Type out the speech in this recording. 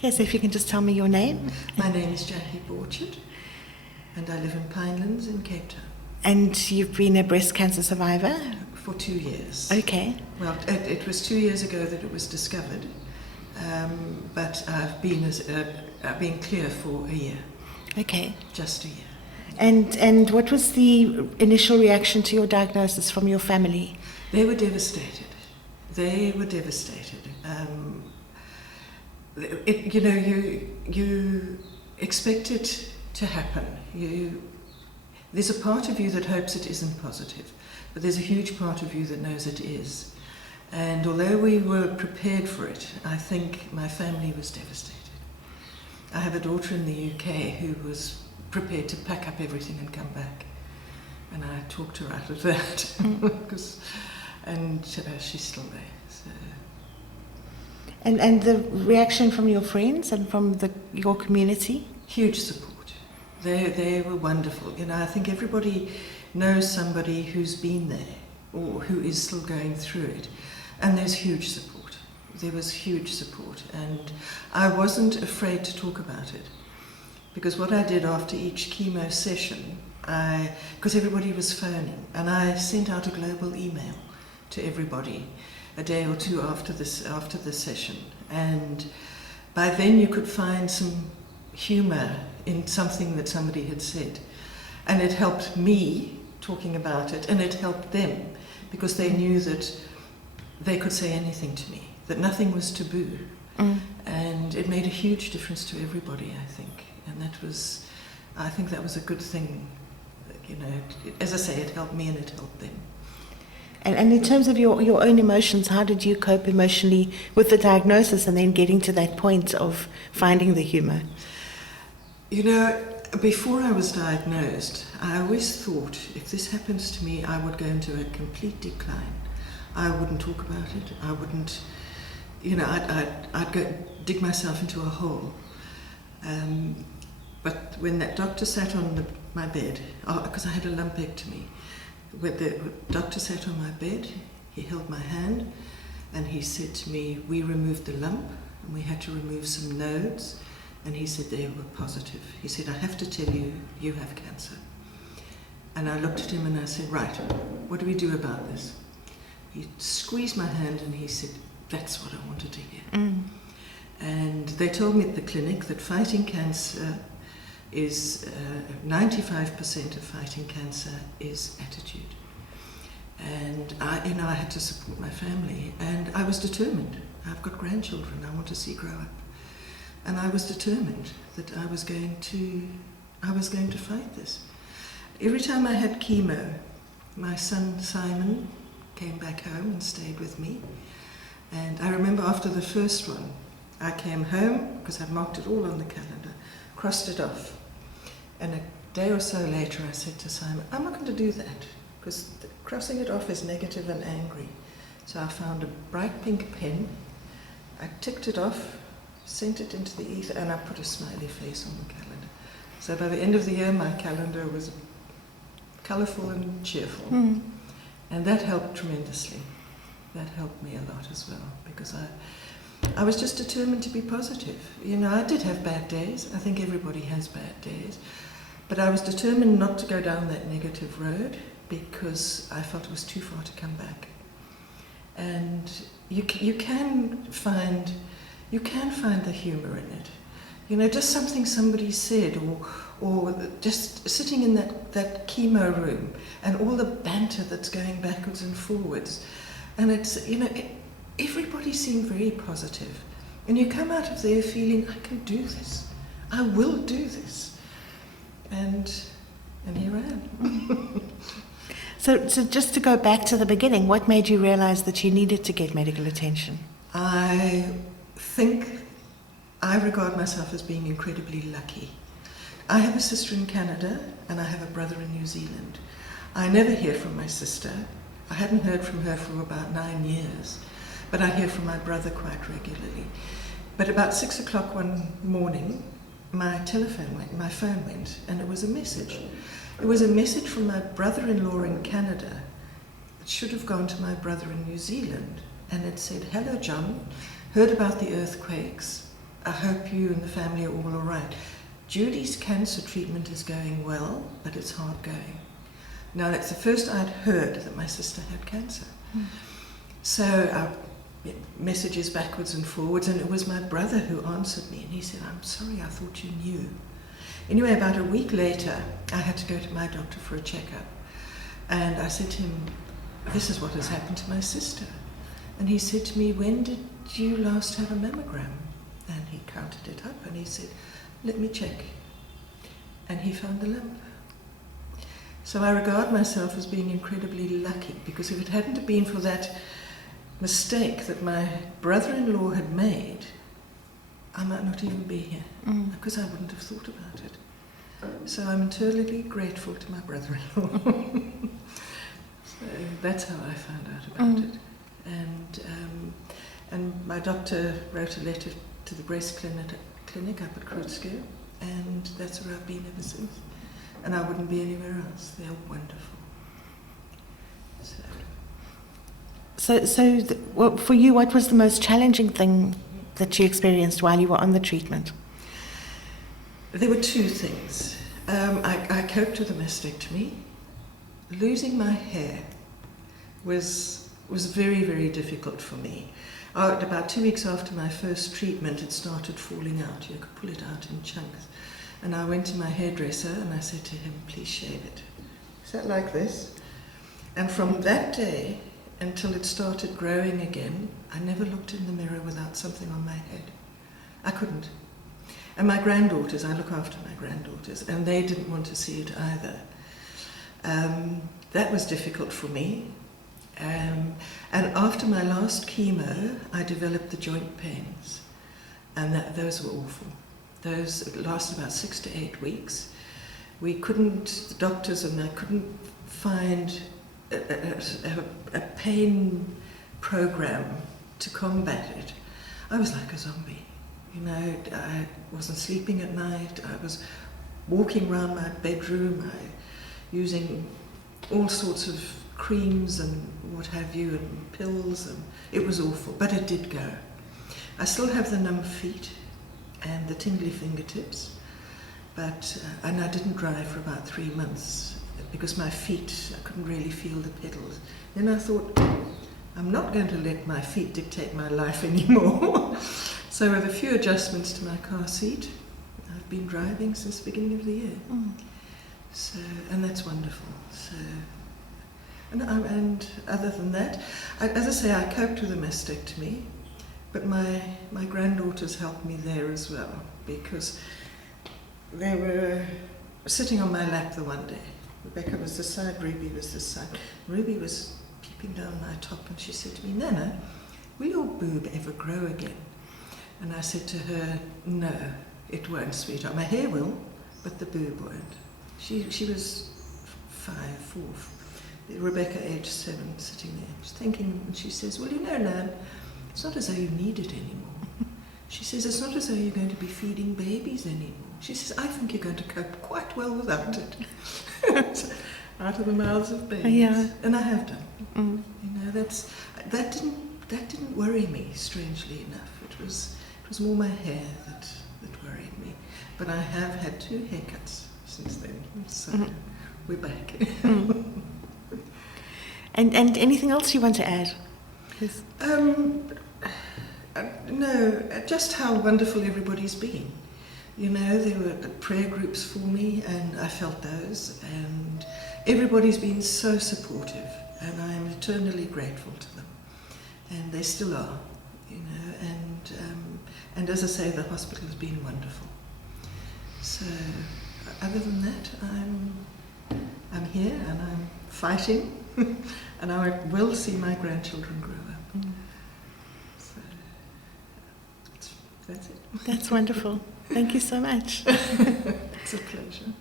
Yes, if you can just tell me your name. My name is Jacqui Borchert, and I live in Pinelands in Cape Town. And you've been a breast cancer survivor? For 2 years. Okay. Well, it was 2 years ago that it was discovered, but I've been clear for a year. Okay. Just a year. And what was the initial reaction to your diagnosis from your family? They were devastated. They were devastated. You expect it to happen. There's a part of you that hopes it isn't positive, but there's a huge part of you that knows it is. And although we were prepared for it, I think my family was devastated. I have a daughter in the UK who was prepared to pack up everything and come back. And I talked her out of that. She's still there. So. And the reaction from your friends and from your community? Huge support. They were wonderful. I think everybody knows somebody who's been there or who is still going through it. And there's huge support. There was huge support. And I wasn't afraid to talk about it. Because what I did after each chemo session, because everybody was phoning, and I sent out a global email to everybody a day or two after the session. And by then you could find some humour in something that somebody had said. And it helped me talking about it, and it helped them because they knew that they could say anything to me, that nothing was taboo. And it made a huge difference to everybody, I think. And I think that was a good thing. As I say, it helped me and it helped them. And in terms of your own emotions, how did you cope emotionally with the diagnosis and then getting to that point of finding the humour? Before I was diagnosed, I always thought if this happens to me, I would go into a complete decline. I wouldn't talk about it. I wouldn't, I'd go dig myself into a hole. But when that doctor sat on my bed, because I had a lumpectomy, when the doctor sat on my bed, he held my hand and he said to me, we removed the lump and we had to remove some nodes, and he said they were positive. He said, I have to tell you, you have cancer. And I looked at him and I said, right, what do we do about this? He squeezed my hand and he said, that's what I wanted to hear. And they told me at the clinic that fighting cancer is 95% of fighting cancer is attitude. And I had to support my family, and I was determined. I've got grandchildren I want to see grow up, and I was determined that I was going to fight this. Every time I had chemo, my son Simon came back home and stayed with me. And I remember after the first one, I came home, because I'd marked it all on the calendar, crossed it off. And a day or so later I said to Simon, I'm not going to do that, because crossing it off is negative and angry. So I found a bright pink pen, I ticked it off, sent it into the ether, and I put a smiley face on the calendar. So by the end of the year, my calendar was colourful and cheerful. And that helped tremendously. That helped me a lot as well, because I was just determined to be positive. I did have bad days. I think everybody has bad days. But I was determined not to go down that negative road because I felt it was too far to come back. And you can find the humour in it. Just something somebody said, or just sitting in that chemo room and all the banter that's going backwards and forwards. And it's, everybody seemed very positive. And you come out of there feeling, I can do this. I will do this. And here I am. So just to go back to the beginning, what made you realize that you needed to get medical attention? I think I regard myself as being incredibly lucky. I have a sister in Canada and I have a brother in New Zealand. I never hear from my sister. I hadn't heard from her for about 9 years, but I hear from my brother quite regularly. But about 6 o'clock one morning, my phone went, and it was a message. It was a message from my brother-in-law in Canada. It should have gone to my brother in New Zealand, and it said, hello John, heard about the earthquakes. I hope you and the family are all right. Judy's cancer treatment is going well, but it's hard going. Now, that's the first I'd heard that my sister had cancer. So our messages backwards and forwards, and it was my brother who answered me, and he said, "I'm sorry, I thought you knew." Anyway, about a week later, I had to go to my doctor for a checkup. And I said to him, "This is what has happened to my sister." And he said to me, "When did you last have a mammogram?" And he counted it up and he said, "Let me check." And he found the lump. So I regard myself as being incredibly lucky, because if it hadn't been for that mistake that my brother-in-law had made, I might not even be here, because I wouldn't have thought about it. So I'm eternally grateful to my brother-in-law. So that's how I found out about it. And my doctor wrote a letter to the breast clinic up at Krutske, and that's where I've been ever since. And I wouldn't be anywhere else. They're wonderful. Well, for you, what was the most challenging thing that you experienced while you were on the treatment? There were two things. I coped with a mastectomy. Losing my hair was very, very difficult for me. About 2 weeks after my first treatment, it started falling out. You could pull it out in chunks. And I went to my hairdresser and I said to him, "Please shave it." Is that like this? And from that day until it started growing again, I never looked in the mirror without something on my head. I couldn't. And my granddaughters, I look after my granddaughters, and they didn't want to see it either. That was difficult for me. And after my last chemo, I developed the joint pains, and those were awful. Those lasted about 6 to 8 weeks. The doctors and I couldn't find a pain program to combat it. I was like a zombie. You know, I wasn't sleeping at night. I was walking around my bedroom, using all sorts of creams and what have you, and pills, and it was awful, but it did go. I still have the numb feet and the tingly fingertips, and I didn't drive for about 3 months because my feet, I couldn't really feel the pedals. Then I thought, I'm not going to let my feet dictate my life anymore. So with a few adjustments to my car seat, I've been driving since the beginning of the year. So, and that's wonderful. So, and other than that, as I say, I coped with a mastectomy, but my granddaughters helped me there as well, because they were sitting on my lap the one day. Rebecca was this side, Ruby was this side. Ruby was peeping down my top, and she said to me, "Nana, will your boob ever grow again?" And I said to her, "No, it won't, sweetheart. My hair will, but the boob won't." She was 4. Rebecca, age 7, sitting there. She's thinking, and she says, "Well, you know, Nan, it's not as though you need it anymore." She says, "It's not as though you're going to be feeding babies anymore." She says, "I think you're going to cope quite well without it." Out of the mouths of babies. Yeah. And I have done. You know, that didn't worry me, strangely enough. It was more my hair that worried me. But I have had 2 haircuts since then, so we're back. And anything else you want to add? No, just how wonderful everybody's been. You know, there were prayer groups for me, and I felt those, and everybody's been so supportive, and I'm eternally grateful to them. And they still are, you know, and as I say, the hospital has been wonderful. So, other than that, I'm here, and I'm fighting, and I will see my grandchildren grow up. So, that's it. That's wonderful. Thank you so much. It's a pleasure.